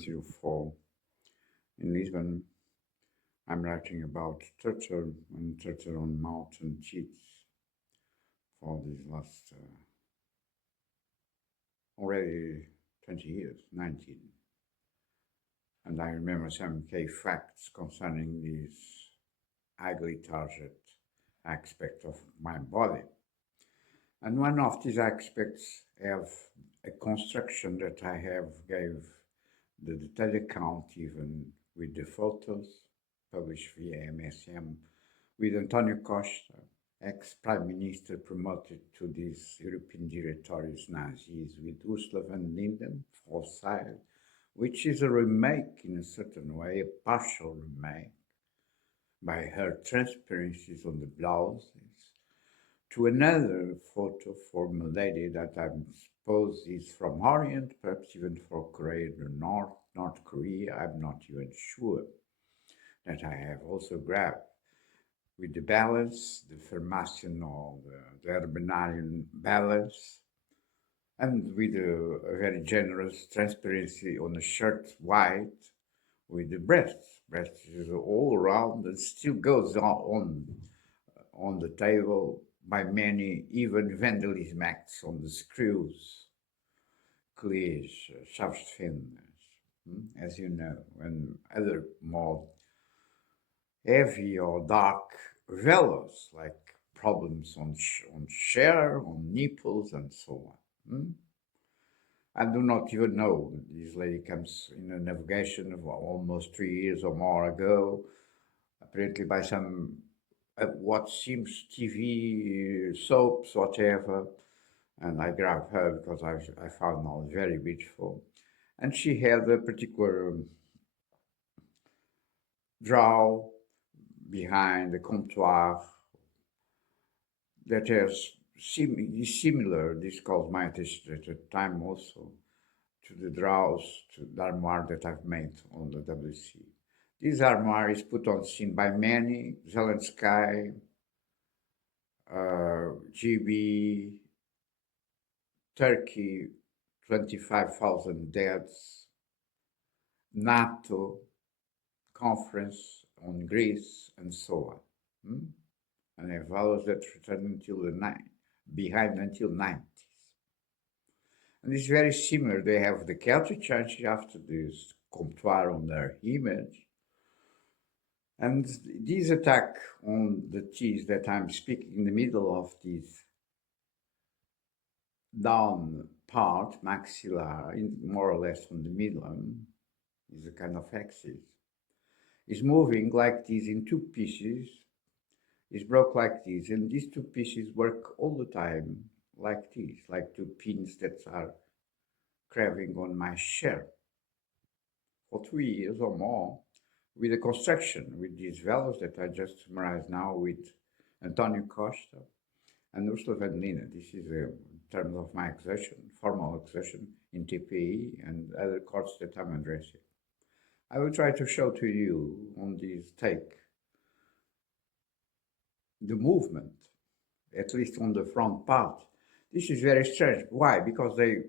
704 in Lisbon. I'm writing about torture and torture on mountain cheats for these last already 20 years, 19. And I remember some key facts concerning this ugly target aspect of my body. And one of these aspects have a construction that I have gave the detailed account even with the photos published via MSM with Antonio Costa, ex-prime minister promoted to these European territories Nazis with Ursula von der Linden, Fossil, which is a remake in a certain way, a partial remake, by her transparencies on the blouses, to another photo from a lady that I suppose is from Orient, perhaps even for Korea do North, North Korea, I'm not even sure, that I have also grabbed with the balance, the Fermatian or the Urbanarian balance, and with a very generous transparency on the shirt white with the breasts. Breasts is all around and still goes on the table by many, even vandalism acts on the screws, clears, shaft fingers, as you know, and other more heavy or dark velos like problems on share, on nipples, and so on. I do not even know. This lady comes in a navigation of almost 3 years or more ago, apparently by some what seems TV soaps, whatever. And I grabbed her because I found her very beautiful. And she had a particular draw behind the comptoir that is similar, this called my attention at the time also, to the draws, to the armoire that I've made on the WC. This armoire is put on scene by many, Zelensky, GB, Turkey, 25,000 deaths, NATO, conference on Greece, and so on. And have values that return until behind until 90s. And it's very similar. They have the Celtic church after this comptoir on their image. And this attack on the teeth that I'm speaking in the middle of this down part, maxillar, more or less from the middle, is a kind of axis, is moving like this in two pieces, is broke like this, and these two pieces work all the time like this, like two pins that are craving on my chair for 3 years or more, with the construction, with these values that I just summarized now with Antonio Costa and Ursula von der Linden. This is in terms of my accusation, formal accusation in TPE and other courts that I'm addressing. I will try to show to you on this take the movement, at least on the front part. This is very strange. Why? Because they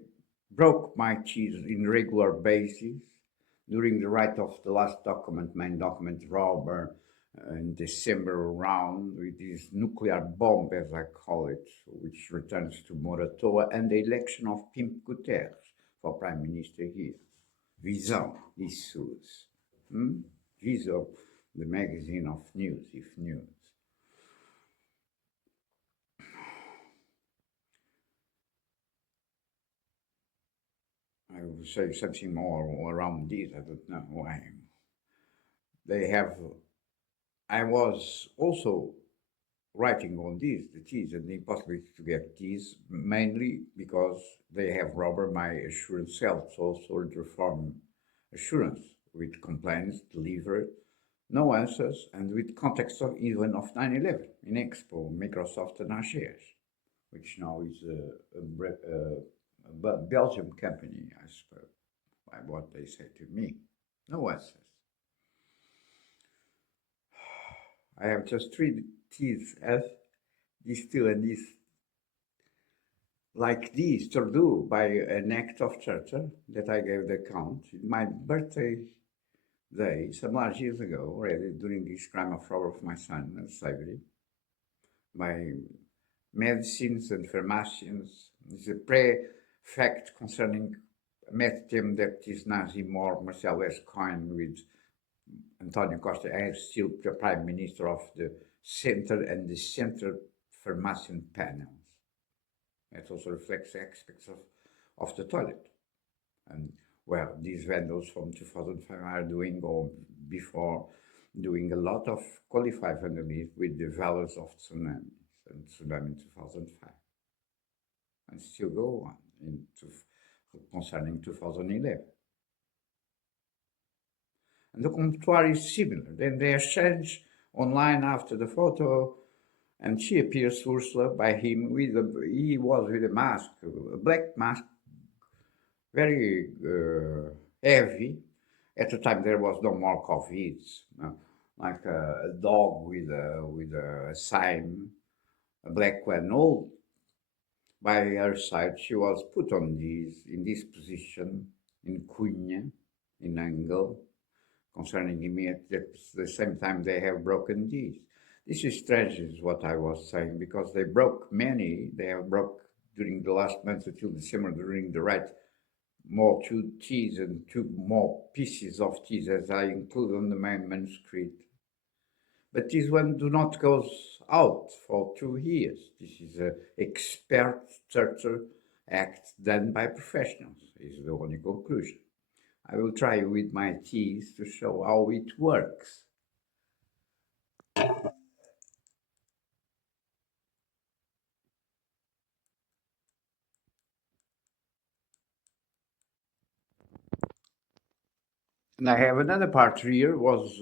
broke my teeth in regular basis during the write of the last document, main document, Robert, in December around, with this nuclear bomb, as I call it, which returns to Moratoa, and the election of Pimp Guterres for Prime Minister here. Visão, Issues. Visão, the magazine of news, if news. I will say something more around this, I don't know why. They have, I was also writing on this, the teas, and the impossibility to get teas, mainly because they have robbed my assurance cells, also reform assurance, with complaints delivered, no answers, and with context of even of 9/11 in Expo, Microsoft and Ageas, which now is a Belgian company, I suppose, by what they say to me. No answers. I have just three teeth, as this two and this like this to do by an act of torture that I gave the account. My birthday day, some large years ago, already during this crime of robbery of my son and slavery, by medicines and pharmacians. It's a pre-fact concerning a methem that is Nazi more Marcelo has coined with Antonio Costa. I am still the Prime Minister of the Center and the Center Pharmacian panels. It also reflects aspects of the toilet. And well, these vandals from 2005 are doing, or before, doing a lot of qualified underneath with the values of tsunamis and tsunami in 2005. And still go on concerning 2011. And the comptoir is similar. Then they exchange online after the photo, and she appears, Ursula, by him he was with a mask, a black mask, very heavy. At the time, there was no more COVID, like a dog with a sign, a black one. All by her side, she was put on in this position, in cunha, in angle, concerning me. At the same time, they have broken these. This is strange, is what I was saying, because they broke many. They have broke during the last month until December during the right more 2 T's and 2 more pieces of T's as I include on the main manuscript. But this one do not goes out for 2 years. This is an expert torture act done by professionals, is the only conclusion. I will try with my T's to show how it works. And I have another part here, was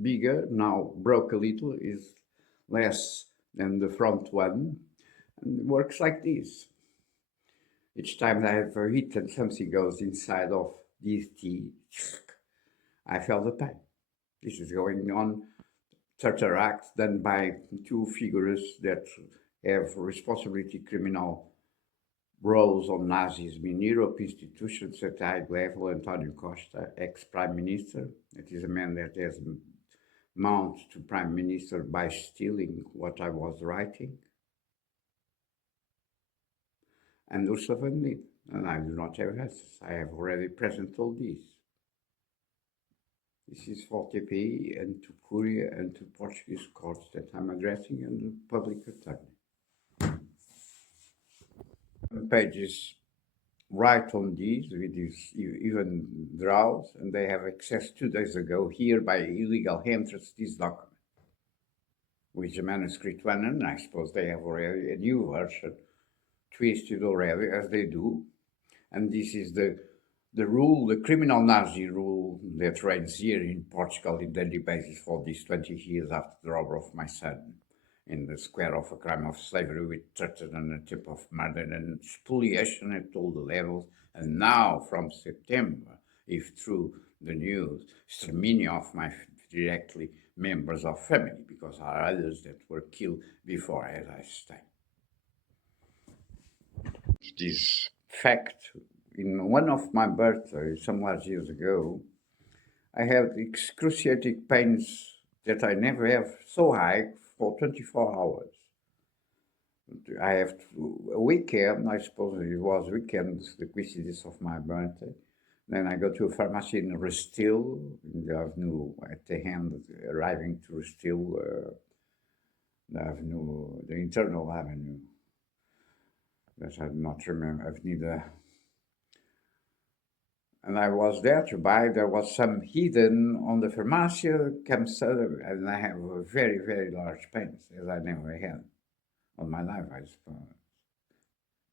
bigger, now broke a little, is less than the front one, and it works like this. Each time I have a hit and something goes inside of this tea, I feel the pain. This is going on torture acts done by 2 figures that have responsibility criminal roles on Nazism in Europe institutions at high level. Antonio Costa, ex-prime minister, it is a man that has mounted to prime minister by stealing what I was writing. And Ursula von Lid, and I do not have answers. I have already presented all these. This is for TPI and to Curia and to Portuguese courts that I'm addressing and the public attorney. Pages write on these with these even draws, and they have access 2 days ago here by illegal entrance this document, which the manuscript one, and I suppose they have already a new version twisted already as they do. And this is the rule, the criminal Nazi rule that reigns here in Portugal in daily basis for these 20 years after the robbery of my son in the square of a crime of slavery with torture and attempt of murder and spoliation at all the levels. And now from September, if through the news, extermination of my directly members of family, because there are others that were killed before as I stand. This fact, in one of my birthdays, some last years ago, I have excruciating pains that I never have so high for 24 hours. I have a weekend, I suppose it was weekend, the coincidence of my birthday. Then I go to a pharmacy in Restil, in the avenue at the end, arriving to Restil, the avenue, the internal avenue. That I do not remember, Avenida. And I was there to buy, there was some hidden on the pharmacy, and I have a very, very large pains, as I never had on my life, I suppose.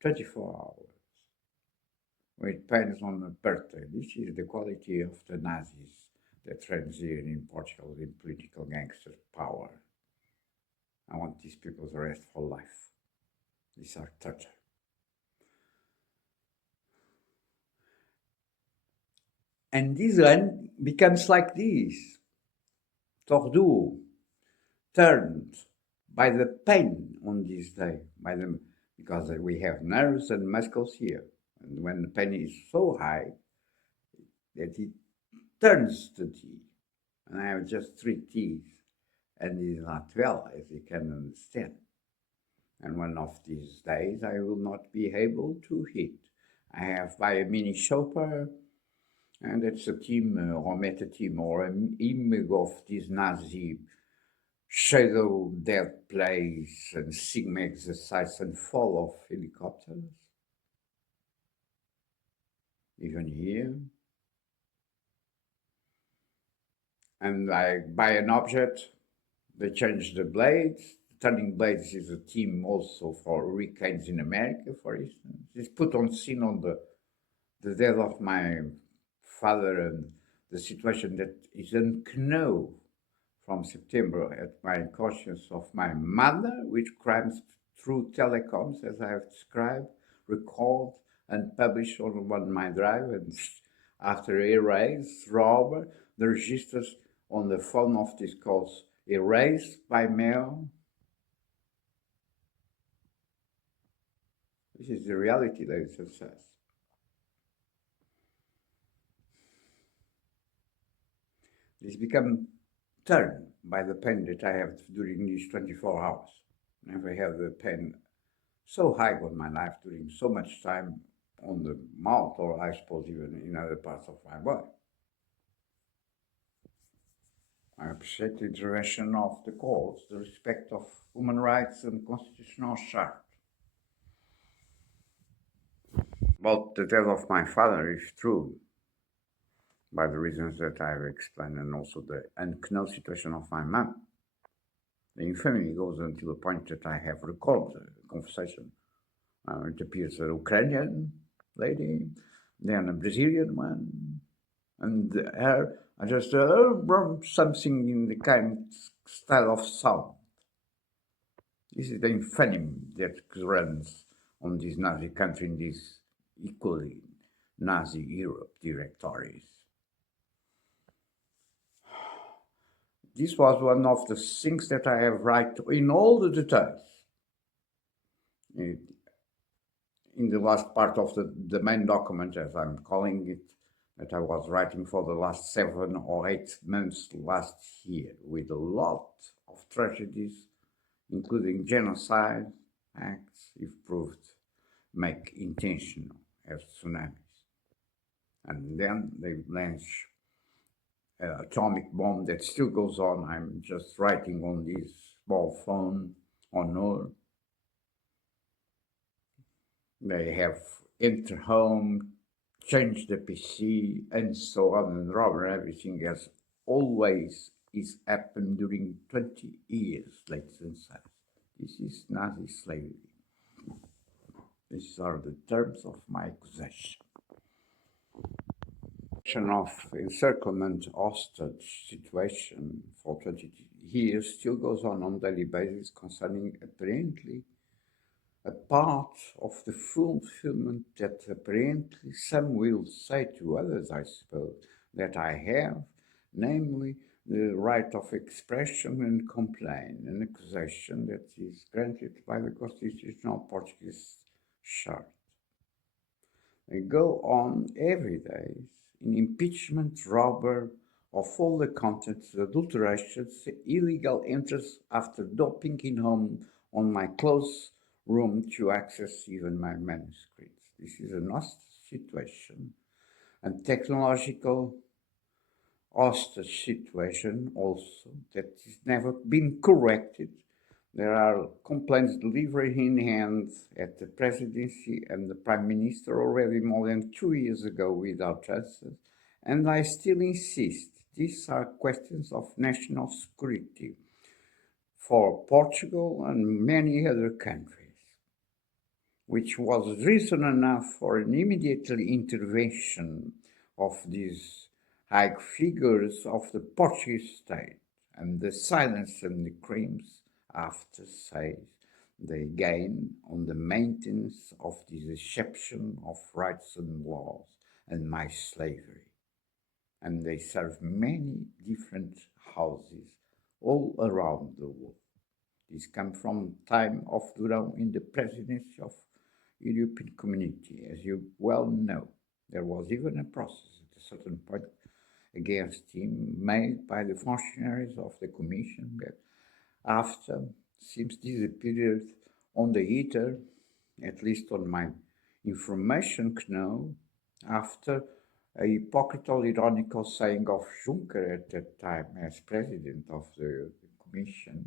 24 hours with pains on the birthday. This is the quality of the Nazis that reigns here in Portugal in political gangster power. I want these people's arrest for life. These are torture. And this one becomes like this, tordu, turned by the pain on this day, because we have nerves and muscles here. And when the pain is so high that it turns to tea, and I have just three teeth, and it is not well, as you can understand. And one of these days I will not be able to hit. I have by a mini chopper, and it's a team, or meta team, or an image of this Nazi shadow dead place and Sigma exercise and fall of helicopters. Even here. And I buy an object, they change the blades. Turning Blades is a team also for hurricanes in America, for instance. It's put on scene on the death of my father and the situation that is unknown from September at my conscience of my mother, which crimes through telecoms, as I have described, recalled and published on my drive, and after erase, Robert, the registers on the phone of these calls erased by mail. This is the reality, ladies and gentlemen. This become turned by the pain that I have during these 24 hours. Never have the pain so high on my life during so much time on the mouth, or I suppose even in other parts of my body. I appreciate the intervention of the courts, the respect of human rights and constitutional chart. About the death of my father is true, by the reasons that I have explained, and also the unknown situation of my mom. The infamy goes until the point that I have recorded a conversation. It appears an Ukrainian lady, then a Brazilian one, and her, I just something in the kind style of sound. This is the infamy that runs on this Nazi country in these equally Nazi Europe directories. This was one of the things that I have write in all the details. In the last part of the main document, as I'm calling it, that I was writing for the last 7 or 8 months last year, with a lot of tragedies, including genocide acts, if proved, make intentional as tsunamis. And then they launch an atomic bomb that still goes on. I'm just writing on this small phone on Earth. They have enter home, change the PC, and so on, and Robert, everything as always is happened during 20 years, ladies and gentlemen. This is Nazi slavery. These are the terms of my accusation. Of encirclement hostage situation for 20 years still goes on daily basis concerning apparently a part of the fulfillment that apparently some will say to others, I suppose, that I have, namely the right of expression and complaint, an accusation that is granted by the constitutional Portuguese chart. They go on every day in impeachment, robber of all the contents, adulterations, illegal entries after doping in home on my close room to access even my manuscripts. This is a hostage situation, and technological hostage situation also that has never been corrected. There are complaints delivered in hand at the presidency and the prime minister already more than 2 years ago without answers, and I still insist these are questions of national security for Portugal and many other countries, which was reason enough for an immediate intervention of these high figures of the Portuguese state, and the silence and the crimes after says they gain on the maintenance of this exception of rights and laws and my slavery. And they serve many different houses all around the world. This comes from time of Durão in the presidency of European Community. As you well know, there was even a process at a certain point against him made by the functionaries of the Commission, but after seems disappeared on the ether, at least on my information know, after a hypocritical, ironical saying of Juncker at that time as president of the Commission.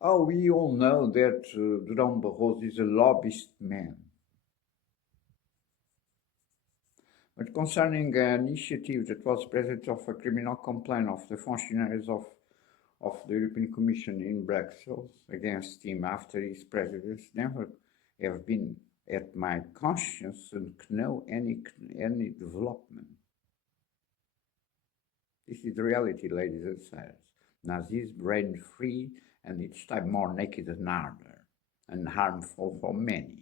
Oh, we all know that Durão Barroso is a lobbyist man. But concerning an initiative that was present of a criminal complaint of the functionaries of the European Commission in Brussels against him after his presidency, never have been at my conscience and know any development. This is the reality, ladies and sirs. Nazism reigned free, and each time more naked and harder, and harmful for many.